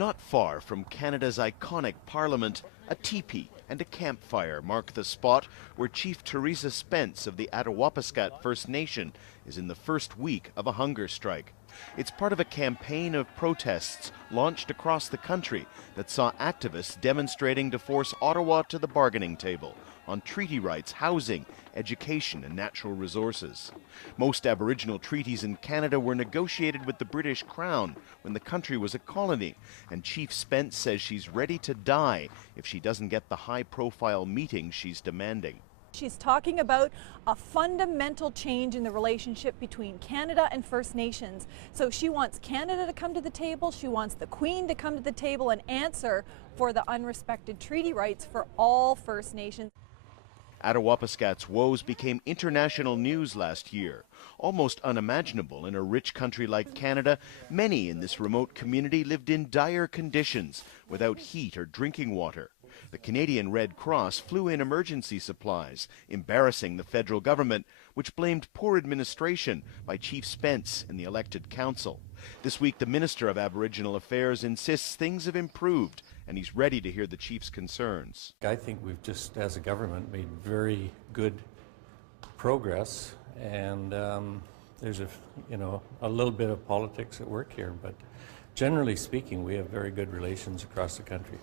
Not far from Canada's iconic parliament, a teepee and a campfire mark the spot where Chief Teresa Spence of the Attawapiskat First Nation is in the first week of a hunger strike. It's part of a campaign of protests launched across the country that saw activists demonstrating to force Ottawa to the bargaining table on treaty rights, housing, education, and natural resources. Most Aboriginal treaties in Canada were negotiated with the British Crown when the country was a colony, and Chief Spence says she's ready to die if she doesn't get the high-profile meeting she's demanding. She's talking about a fundamental change in the relationship between Canada and First Nations. So she wants Canada to come to the table, she wants the Queen to come to the table and answer for the unrespected treaty rights for all First Nations. Attawapiskat's woes became international news last year. Almost unimaginable in a rich country like Canada, many in this remote community lived in dire conditions without heat or drinking water. The Canadian Red Cross flew in emergency supplies, embarrassing the federal government, which blamed poor administration by Chief Spence and the elected council. This week, the Minister of Aboriginal Affairs insists things have improved, and he's ready to hear the Chief's concerns. I think we've just, as a government, made very good progress, and there's a little bit of politics at work here, but generally speaking, we have very good relations across the country.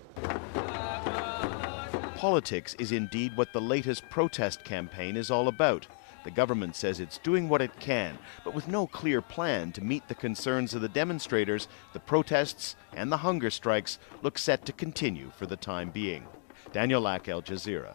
Politics is indeed what the latest protest campaign is all about. The government says it's doing what it can, but with no clear plan to meet the concerns of the demonstrators, the protests and the hunger strikes look set to continue for the time being. Daniel Lack, Al Jazeera.